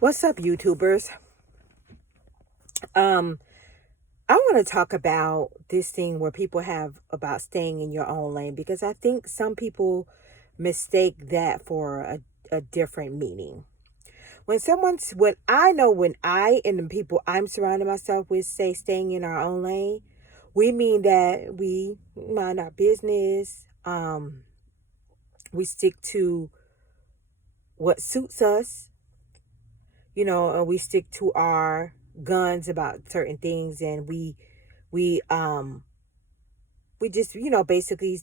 What's up, YouTubers? I want to talk about this thing where people have about staying in your own lane, because I think some people mistake that for a different meaning. When I and the people I'm surrounding myself with say staying in our own lane, we mean that we mind our business. We stick to what suits us, and we stick to our guns about certain things, and we we just basically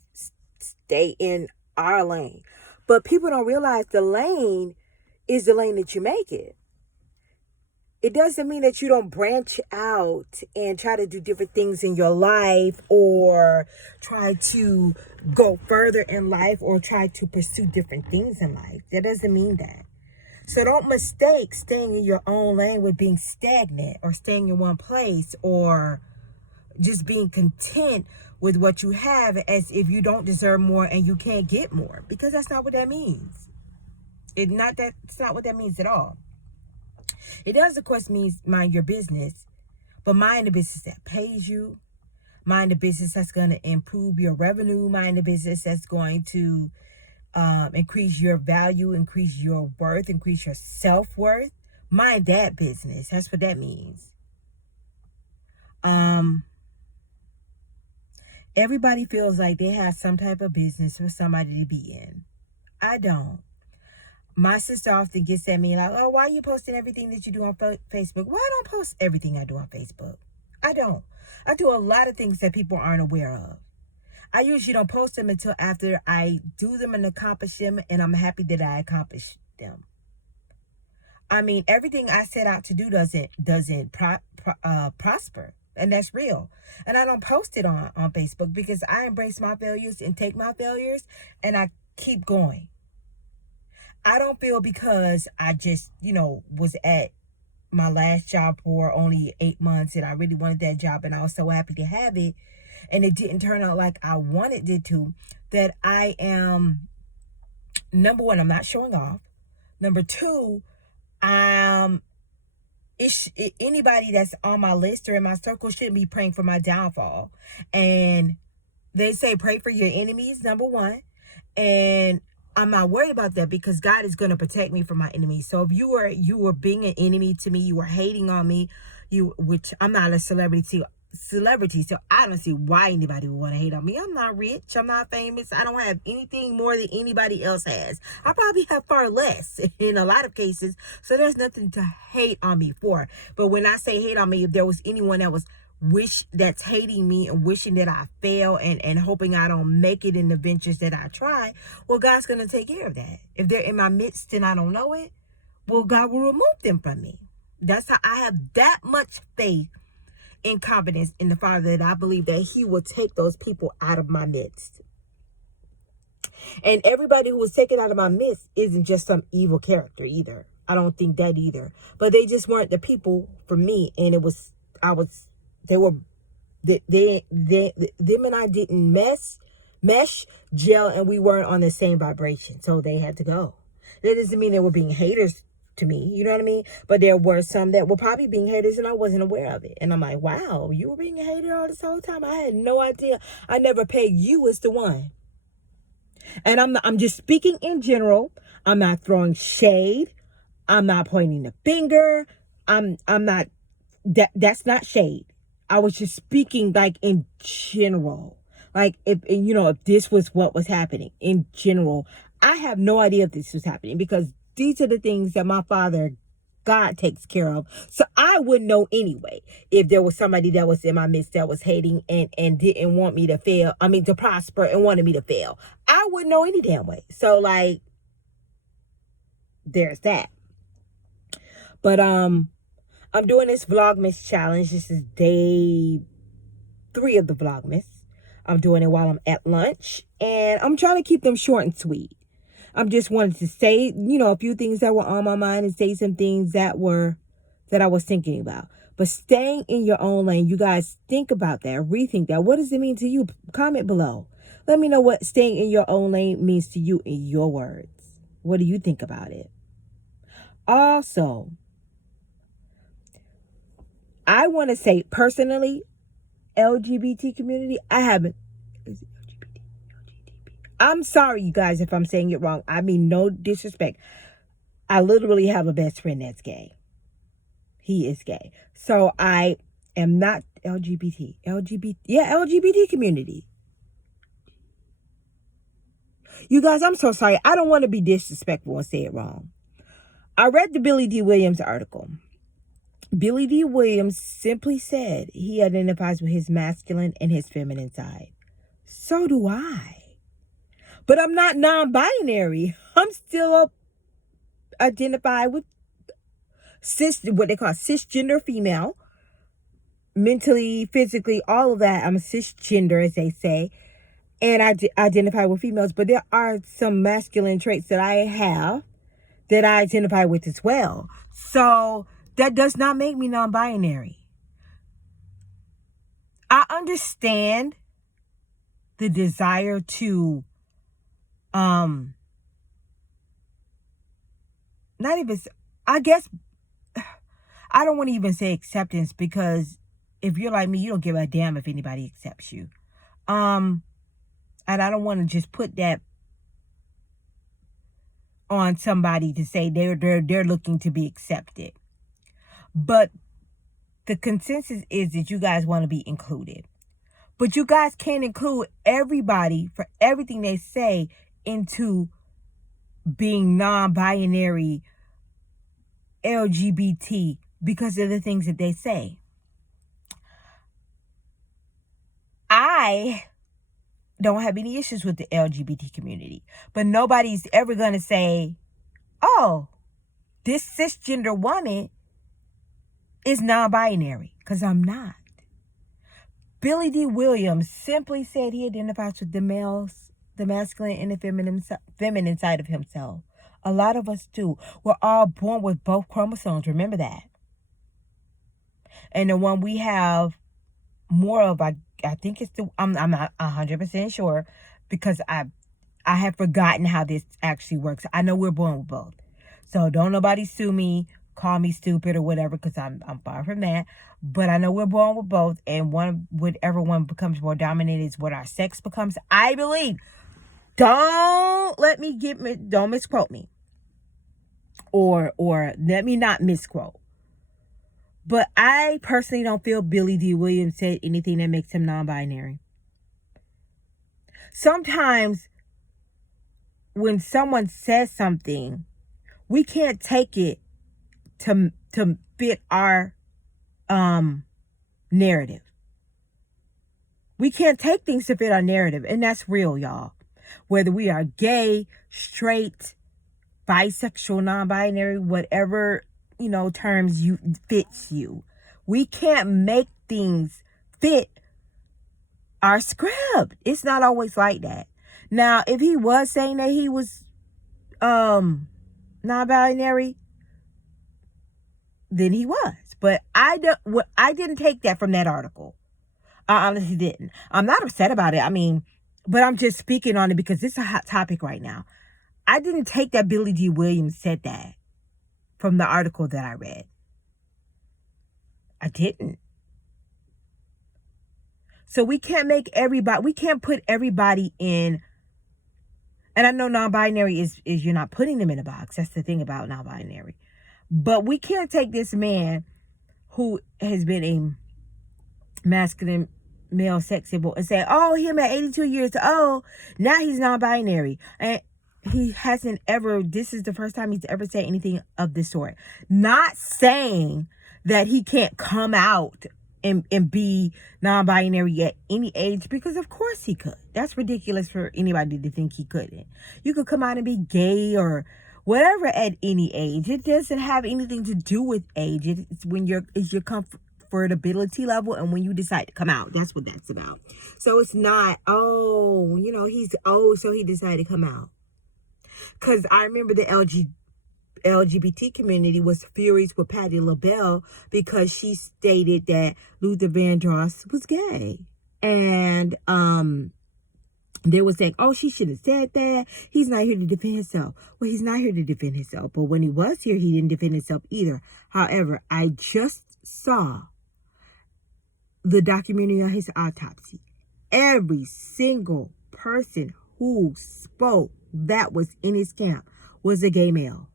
stay in our lane. But people don't realize the lane is the lane that you make it. It doesn't mean that you don't branch out and try to do different things in your life, or try to go further in life, or try to pursue different things in life. That doesn't mean that. So don't mistake staying in your own lane with being stagnant, or staying in one place, or just being content with what you have, as if you don't deserve more and you can't get more, because that's not what that means. It's not what that means at all. It does, of course, mean mind your business, but mind the business that pays you, mind the business that's going to improve your revenue, mind the business that's going to increase your value, increase your worth, increase your self-worth. Mind that business. That's what that means. Everybody feels like they have some type of business for somebody to be in. I don't. My sister often gets at me like, oh, why are you posting everything that you do on Facebook? Well, I don't post everything I do on Facebook. I don't. I do a lot of things that people aren't aware of. I usually don't post them until after I do them and accomplish them, and I'm happy that I accomplished them. I mean, everything I set out to do doesn't prosper, and that's real. And I don't post it on Facebook, because I embrace my failures and take my failures, and I keep going. I don't feel because I just, was at my last job for only 8 months, and I really wanted that job, and I was so happy to have it, and it didn't turn out like I wanted it to, that I am, number one, I'm not showing off. Number two, anybody that's on my list or in my circle shouldn't be praying for my downfall. And they say pray for your enemies, number one. And I'm not worried about that, because God is going to protect me from my enemies. So if you were being an enemy to me, you were hating on me, which I'm not a celebrity, so I don't see why anybody would want to hate on me. I'm not rich, I'm not famous, I don't have anything more than anybody else has. I probably have far less in a lot of cases, so there's nothing to hate on me for. But when I say hate on me, if there was anyone that was that's hating me and wishing that I fail, and hoping I don't make it in the ventures that I try, well, God's going to take care of that. If they're in my midst and I don't know it, well, God will remove them from me. That's how I have that much faith and confidence in the Father, that I believe that He will take those people out of my midst. And everybody who was taken out of my midst isn't just some evil character either. I don't think that either. But they just weren't the people for me. And them and I didn't mesh, gel, and we weren't on the same vibration. So they had to go. That doesn't mean they were being haters to me, you know what I mean? But there were some that were probably being haters, and I wasn't aware of it. And I'm like, wow, you were being a hater all this whole time? I had no idea. I never pegged you as the one. And I'm just speaking in general. I'm not throwing shade. I'm not pointing the finger. I'm not, that's not shade. I was just speaking like in general. Like if this was what was happening in general. I have no idea if this was happening, because these are the things that my Father God takes care of. So I wouldn't know anyway if there was somebody that was in my midst that was hating and didn't want me to fail. I mean, to prosper, and wanted me to fail. I wouldn't know any damn way. So like, there's that. But I'm doing this vlogmas challenge. This is day 3 of the vlogmas. I'm doing it while I'm at lunch, and I'm trying to keep them short and sweet. I'm just wanted to say, a few things that were on my mind, and say some things that I was thinking about. But staying in your own lane, you guys think about that, rethink that. What does it mean to you? Comment below. Let me know what staying in your own lane means to you in your words. What do you think about it? Also, I want to say personally, LGBT community, I haven't. Is it LGBT? I'm sorry, you guys, if I'm saying it wrong. I mean, no disrespect. I literally have a best friend that's gay. He is gay. So I am not LGBT. LGBT community. You guys, I'm so sorry. I don't want to be disrespectful and say it wrong. I read the Billy Dee Williams article. Billy Dee Williams simply said he identifies with his masculine and his feminine side. So do I. But I'm not non-binary. I'm still identified with what they call cisgender female. Mentally, physically, all of that. I'm a cisgender, as they say. And I identify with females. But there are some masculine traits that I have that I identify with as well. So that does not make me non-binary. I understand the desire to not even, I guess, I don't want to even say acceptance, because if you're like me, you don't give a damn if anybody accepts you. And I don't want to just put that on somebody to say they're looking to be accepted. But the consensus is that you guys want to be included. But you guys can't include everybody for everything they say into being non-binary LGBT because of the things that they say. I don't have any issues with the LGBT community, but nobody's ever going to say, oh, this cisgender woman is non-binary, because I'm not. Billy Dee Williams simply said he identifies with the masculine and the feminine side of himself. A lot of us do. We're all born with both chromosomes. Remember that. And the one we have more of, I think it's I'm not 100% sure, because I have forgotten how this actually works. I know we're born with both. So don't nobody sue me, call me stupid or whatever, because I'm far from that. But I know we're born with both, and whichever one becomes more dominant is what our sex becomes. I believe. Don't misquote me. Or let me not misquote. But I personally don't feel Billy Dee Williams said anything that makes him non-binary. Sometimes when someone says something, we can't take it to fit our narrative. We can't take things to fit our narrative, and that's real, y'all. Whether we are gay, straight, bisexual, non-binary, whatever, terms fits you. We can't make things fit our script. It's not always like that. Now, if he was saying that he was non-binary, then he was. But I didn't take that from that article. I honestly didn't. I'm not upset about it. I mean, but I'm just speaking on it because it's a hot topic right now. I didn't take that Billy Dee Williams said that from the article that I read. I didn't. So we can't put everybody in. And I know non-binary is you're not putting them in a box. That's the thing about non-binary. But we can't take this man who has been a masculine male sex symbol and say, oh, him at 82 years old, now he's non-binary. And he hasn't ever, this is the first time he's ever said anything of this sort. Not saying that he can't come out and be non-binary at any age, because of course he could. That's ridiculous for anybody to think he couldn't. You could come out and be gay or whatever at any age. It doesn't have anything to do with age. It's your comfortability level and when you decide to come out. That's what that's about. So it's not, he's old, so he decided to come out. Because I remember the LGBT community was furious with Patti LaBelle because she stated that Luther Vandross was gay. And they were saying, oh, she should have said that. He's not here to defend himself. Well, he's not here to defend himself. But when he was here, he didn't defend himself either. However, I just saw the documentary on his autopsy, every single person who spoke that was in his camp was a gay male.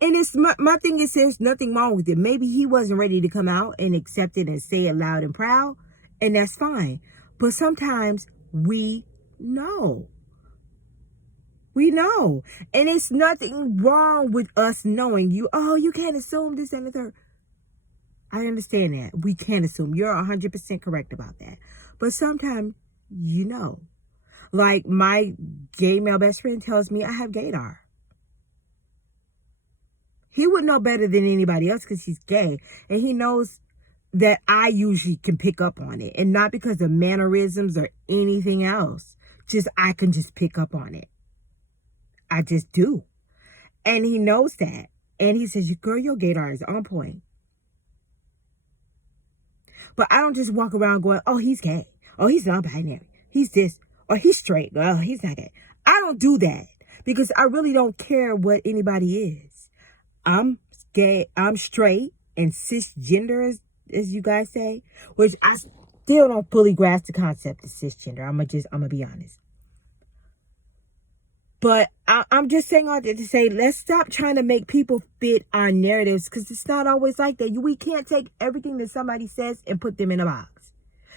And it's my thing is, there's nothing wrong with it. Maybe he wasn't ready to come out and accept it and say it loud and proud, and that's fine. But sometimes we know. We know. And it's nothing wrong with us knowing. You can't assume this and the third. I understand that. We can't assume. You're 100% correct about that. But sometimes you know. Like my gay male best friend tells me I have gaydar. He would know better than anybody else because he's gay. And he knows that I usually can pick up on it. And not because of mannerisms or anything else. Just I can just pick up on it. I just do. And he knows that. And he says, girl, your gaydar is on point. But I don't just walk around going, oh, he's gay. Oh, he's non-binary. He's this. Or he's straight. Oh, he's not gay. I don't do that. Because I really don't care what anybody is. I'm gay. I'm straight and cisgender, as you guys say. Which I still don't fully grasp the concept of cisgender. I'm going to be honest. But I'm just saying all that to say, let's stop trying to make people fit our narratives, because it's not always like that. We can't take everything that somebody says and put them in a box.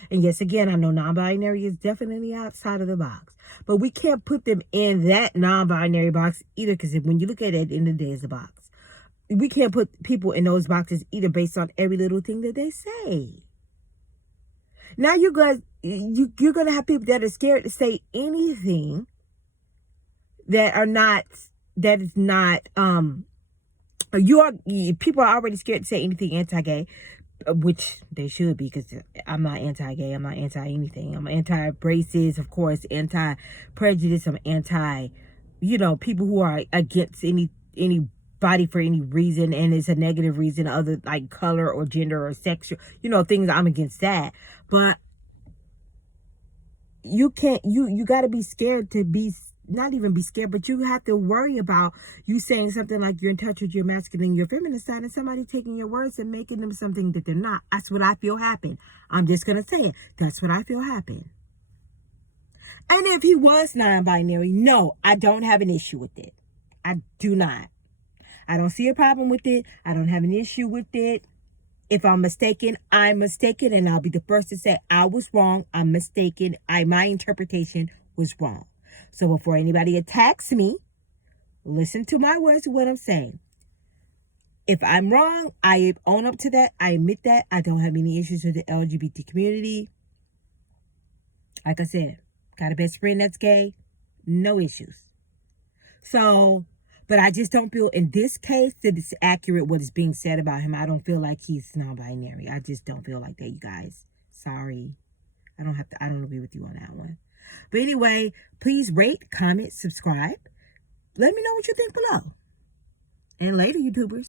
And yes, again, I know non-binary is definitely outside of the box. But we can't put them in that non-binary box either, because when you look at it, at the end of the day, it's a box. We can't put people in those boxes either based on every little thing that they say. Now you guys, you're going to have people that are scared to say anything people are already scared to say anything anti-gay, which they should be, because I'm not anti-gay, I'm not anti-anything. I'm anti-racist, of course, anti-prejudice, I'm anti, people who are against anybody for any reason, and it's a negative reason, other like color or gender or sexual, things. I'm against that. But you can't, you got to be scared to be, not even be scared, but you have to worry about you saying something like you're in touch with your masculine, your feminine side, and somebody taking your words and making them something that they're not. That's what I feel happened. I'm just going to say it. That's what I feel happened. And if he was non-binary, no, I don't have an issue with it. I do not. I don't see a problem with it. I don't have an issue with it. If I'm mistaken, I'm mistaken, and I'll be the first to say I was wrong. I'm mistaken. My interpretation was wrong. So before anybody attacks me, listen to my words of what I'm saying. If I'm wrong, I own up to that. I admit that. I don't have any issues with the LGBT community. Like I said, got a best friend that's gay. No issues. So, but I just don't feel in this case that it's accurate what is being said about him. I don't feel like he's non-binary. I just don't feel like that, you guys. Sorry. I don't agree with you on that one. But anyway, please rate, comment, subscribe. Let me know what you think below. And later, YouTubers.